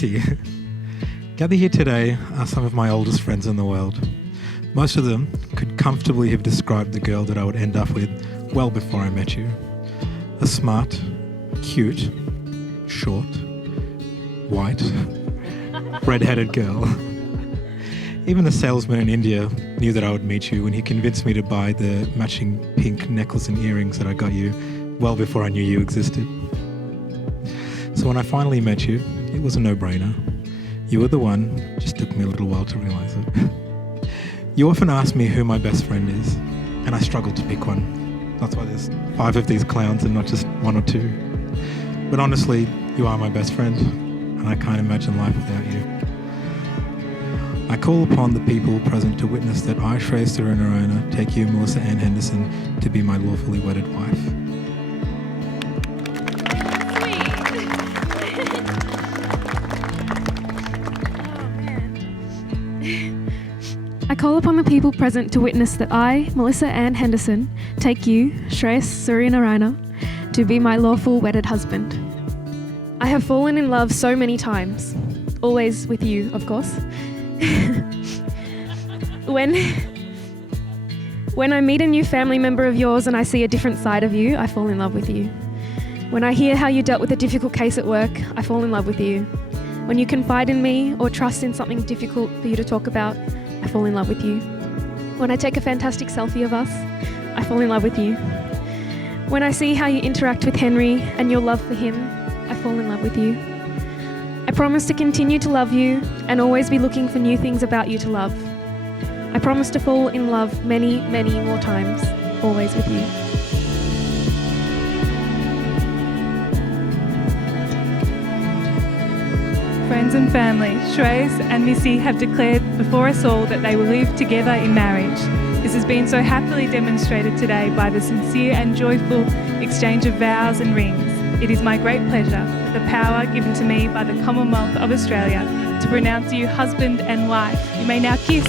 Missy. Gathered here today are some of my oldest friends in the world. Most of them could comfortably have described the girl that I would end up with well before I met you. A smart, cute, short, white, red-headed girl. Even the salesman in India knew that I would meet you when he convinced me to buy the matching pink necklace and earrings that I got you well before I knew you existed. So when I finally met you, it was a no-brainer. You were the one, just took me a little while to realise it. You often ask me who my best friend is, and I struggle to pick one. That's why there's 5 of these clowns and not just 1 or 2. But honestly, you are my best friend, and I can't imagine life without you. I call upon the people present to witness that I, Shreyas take you, Melissa Ann Henderson, to be my lawfully wedded wife. I call upon the people present to witness that I, Melissa Ann Henderson, take you, Shreyas Suryanarayana, to be my lawful wedded husband. I have fallen in love so many times, always with you, of course. When I meet a new family member of yours and I see a different side of you, I fall in love with you. When I hear how you dealt with a difficult case at work, I fall in love with you. When you confide in me or trust in something difficult for you to talk about, I fall in love with you. When I take a fantastic selfie of us, I fall in love with you. When I see how you interact with Henry and your love for him, I fall in love with you. I promise to continue to love you and always be looking for new things about you to love. I promise to fall in love many, many more times, always with you. Friends and family, Shreyas and Missy have declared before us all that they will live together in marriage. This has been so happily demonstrated today by the sincere and joyful exchange of vows and rings. It is my great pleasure, the power given to me by the Commonwealth of Australia, to pronounce you husband and wife. You may now kiss.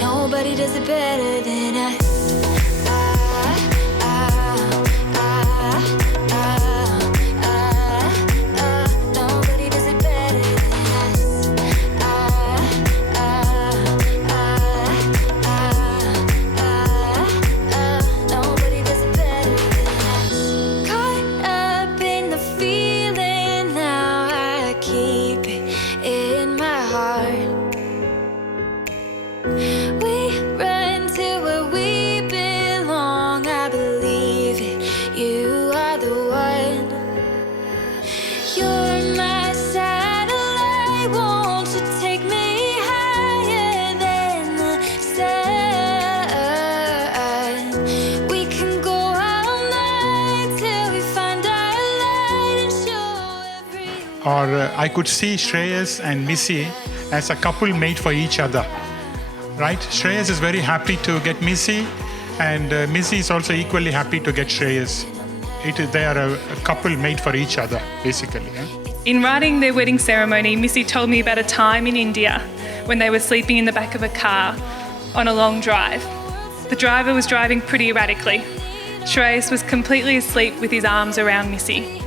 Nobody does it better than I. or I could see Shreyas and Missy as a couple made for each other, right? Shreyas is very happy to get Missy, and Missy is also equally happy to get Shreyas. They are a couple made for each other, basically. Yeah? In writing their wedding ceremony, Missy told me about a time in India when they were sleeping in the back of a car on a long drive. The driver was driving pretty erratically. Shreyas was completely asleep with his arms around Missy.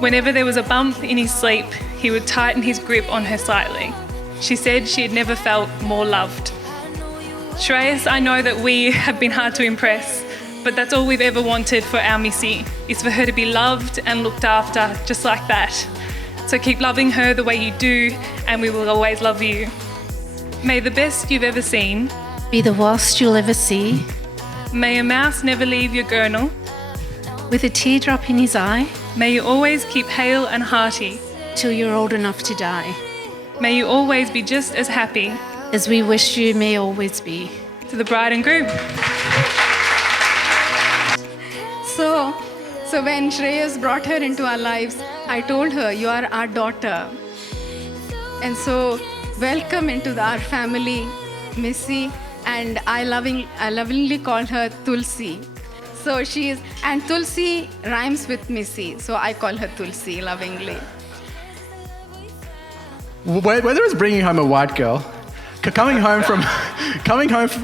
Whenever there was a bump in his sleep, he would tighten his grip on her slightly. She said she had never felt more loved. Shreyas, I know that we have been hard to impress, but that's all we've ever wanted for our Missy, is for her to be loved and looked after just like that. So keep loving her the way you do, and we will always love you. May the best you've ever seen be the worst you'll ever see. May a mouse never leave your girdle. With a teardrop in his eye. May you always keep hale and hearty. Till you're old enough to die. May you always be just as happy. As we wish you may always be. To the bride and groom. So when Shreyas brought her into our lives, I told her, you are our daughter. And so welcome into our family, Missy, and I lovingly call her Tulsi. So and Tulsi rhymes with Missy, so I call her Tulsi lovingly. Whether it's bringing home a white girl, coming home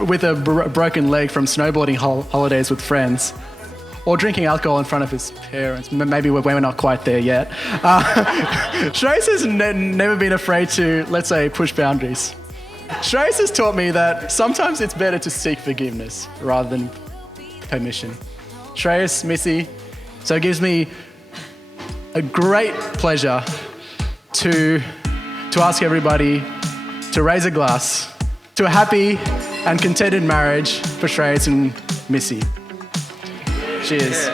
with a broken leg from snowboarding holidays with friends, or drinking alcohol in front of his parents, maybe we're not quite there yet. Shreyas has never been afraid to, let's say, push boundaries. Shreyas has taught me that sometimes it's better to seek forgiveness rather than permission. Shreyas, Missy, so it gives me a great pleasure to ask everybody to raise a glass to a happy and contented marriage for Shreyas and Missy. Cheers.